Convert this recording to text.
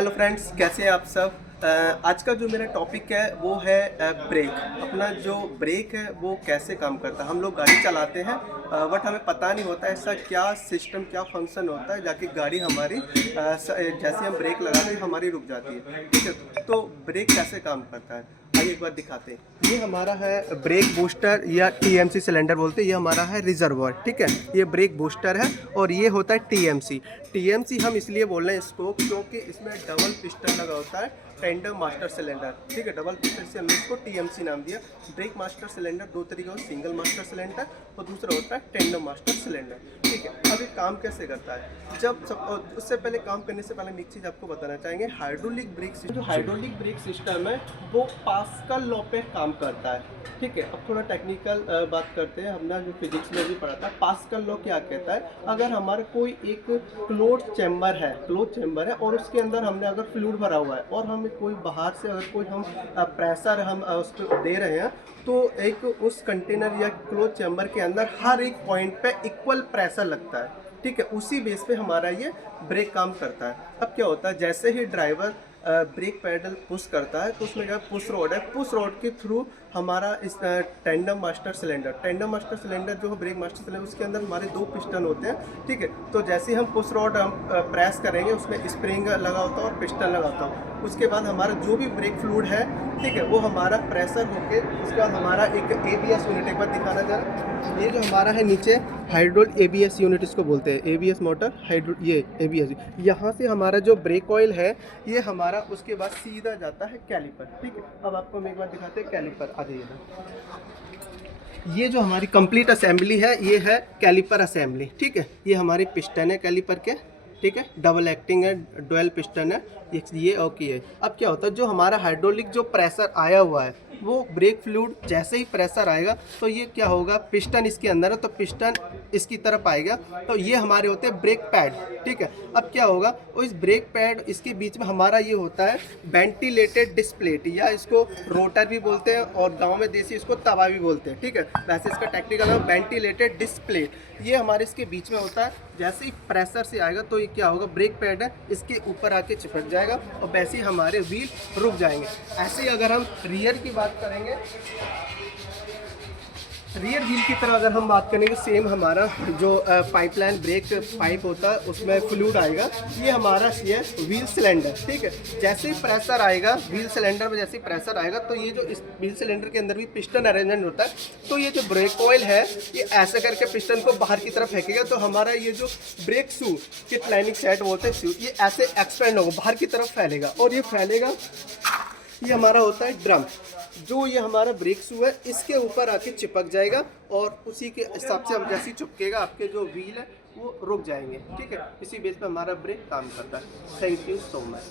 Hello friends, कैसे हैं आप सब। आज का जो मेरा टॉपिक है वो है ब्रेक। अपना जो ब्रेक है वो कैसे काम करता है। हम लोग गाड़ी चलाते हैं बट हमें पता नहीं होता ऐसा क्या सिस्टम क्या फंक्शन होता है जाके गाड़ी हमारी जैसे हम ब्रेक लगाते हैं हमारी रुक जाती है। ठीक है, तो ब्रेक कैसे काम करता है आइए एक बार दिखाते हैं। ये हमारा है ब्रेक बूस्टर या टीएमसी सिलेंडर बोलते हैं। ये हमारा है रिजर्वॉयर, ठीक है। ये ब्रेक बूस्टर है और ये होता है टीएमसी। टीएमसी हम इसलिए बोल रहे हैं इसको क्योंकि इसमें डबल पिस्टन लगा होता है, टेंडर मास्टर सिलेंडर, ठीक है। डबल पिस्टन से हमने इसको टीएमसी नाम दिया। ब्रेक मास्टर सिलेंडर दो तरीके का, सिंगल मास्टर सिलेंडर और दूसरा होता है टेंडर मास्टर सिलेंडर, ठीक है। अब ये काम कैसे करता है, जब सब उससे पहले काम करने से पहले हम एक चीज़ आपको बताना चाहेंगे। हाइड्रोलिक ब्रेक सिस्टम, जो हाइड्रोलिक ब्रेक सिस्टम है वो पास्कल लॉ पे काम करता है, ठीक है। अब थोड़ा टेक्निकल बात करते हैं। हमने जो फिजिक्स में भी पढ़ा था, पास्कल लॉ क्या कहता है। अगर हमारा कोई एक क्लोज चैम्बर है और उसके अंदर हमने अगर फ्लूइड भरा हुआ है और हमें कोई बाहर से अगर कोई हम प्रेशर हम उसको दे रहे हैं तो एक उस कंटेनर या क्लोज चैम्बर के अंदर हर एक पॉइंट पे इक्वल प्रेशर लगता है, ठीक है। उसी बेस पे हमारा ये ब्रेक काम करता है। अब क्या होता है, जैसे ही ड्राइवर ब्रेक पैडल पुश करता है तो उसमें क्या पुश रोड है, पुश रोड के थ्रू हमारा इस टेंडम मास्टर सिलेंडर जो है ब्रेक मास्टर सिलेंडर, उसके अंदर हमारे दो पिस्टन होते हैं, ठीक है। तो जैसे ही हम पुश रोड हम प्रेस करेंगे उसमें स्प्रिंग लगा होता है और पिस्टन लगा होता है। उसके बाद हमारा जो भी ब्रेक फ्लूइड है, ठीक है, वो हमारा प्रेशर होके उसके बाद हमारा एक एबीएस यूनिट, एक बार दिखाना चाह, ये जो हमारा है नीचे हाइड्रोल एबीएस यूनिट इसको बोलते हैं, एबीएस मोटर हाइड्रो, ये एबीएस, यहाँ से हमारा जो ब्रेक ऑयल है ये हमारा उसके बाद सीधा जाता है कैलिपर, ठीक है। अब आपको हम एक बार दिखाते हैं कैलिपर। आ जाइए, ये जो हमारी कंप्लीट असेंबली है ये है कैलिपर असेंबली, ठीक है। ये हमारी पिस्टन है कैलिपर के, ठीक है। डबल एक्टिंग है, डुअल पिस्टन है ये ओके है। अब क्या होता है, जो हमारा हाइड्रोलिक जो प्रेशर आया हुआ है वो ब्रेक फ्लूइड जैसे ही प्रेशर आएगा तो ये क्या होगा, पिस्टन इसके अंदर है तो पिस्टन इसकी तरफ आएगा, तो ये हमारे होते हैं ब्रेक पैड, ठीक है। अब क्या होगा, इस ब्रेक पैड इसके बीच में हमारा ये होता है वेंटिलेटेड डिस्प्लेट, या इसको रोटर भी बोलते हैं और गांव में देसी इसको तवा भी बोलते हैं, ठीक है। वैसे इसका टेक्निकल नाम वेंटिलेटेड डिस्प्लेट, ये हमारे इसके बीच में होता है। जैसे ही प्रेशर से आएगा तो ये क्या होगा, ब्रेक पैड है इसके ऊपर आके चिपक जाएगा और वैसे ही हमारे व्हील रुक जाएंगे। ऐसे ही अगर हम रियर की बात करेंगे, रियर व्हील की तरह अगर हम बात करेंगे, सेम हमारा जो पाइपलाइन ब्रेक पाइप होता है उसमें फ्लूइड आएगा, ये हमारा ये व्हील सिलेंडर, ठीक है। जैसे ही प्रेशर आएगा व्हील सिलेंडर में, जैसे ही प्रेशर आएगा तो ये जो इस व्हील सिलेंडर के अंदर भी पिस्टन अरेंजमेंट होता है, तो ये जो ब्रेक ऑयल है ये ऐसे करके पिस्टन को बाहर की तरफ फेंकेगा, तो हमारा ये जो brake shoe kit lining set बोलते हैं, ये ऐसे एक्सपेंड होगा, बाहर की तरफ फैलेगा और ये फैलेगा। ये हमारा होता है ड्रम, जो ये हमारा ब्रेक शू है इसके ऊपर आके चिपक जाएगा और उसी के हिसाब से हम जैसे ही चिपकेगा आपके जो व्हील है वो रुक जाएंगे, ठीक है। इसी बेस पे हमारा ब्रेक काम करता है। Thank you so much.